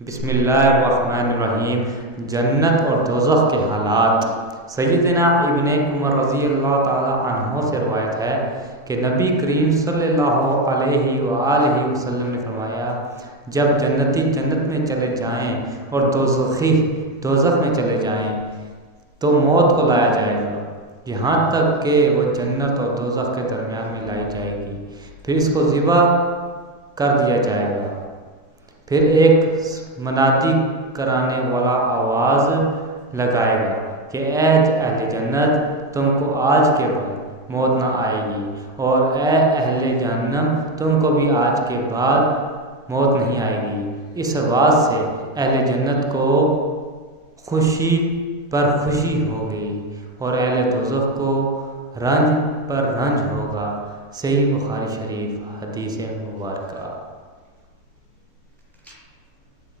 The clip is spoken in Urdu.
بسم اللہ الرحمن الرحیم۔ جنت اور دوزخ کے حالات۔ سیدنا ابن عمر رضی اللہ تعالی عنہ سے روایت ہے کہ نبی کریم صلی اللہ علیہ وآلہ وسلم نے فرمایا، جب جنتی جنت میں چلے جائیں اور دوزخی دوزخ میں چلے جائیں تو موت کو لایا جائے گا، یہاں تک کہ وہ جنت اور دوزخ کے درمیان میں لائی جائے گی، پھر اس کو ذبح کر دیا جائے گا، پھر ایک منادی کرانے والا آواز لگائے گا کہ اے اہل جنت، تم کو آج کے بعد موت نہ آئے گی، اور اے اہل جہنم، تم کو بھی آج کے بعد موت نہیں آئے گی۔ اس آواز سے اہل جنت کو خوشی پر خوشی ہوگی اور اہل دوزخ کو رنج پر رنج ہوگا۔ صحیح بخاری شریف حدیث مبارکہ۔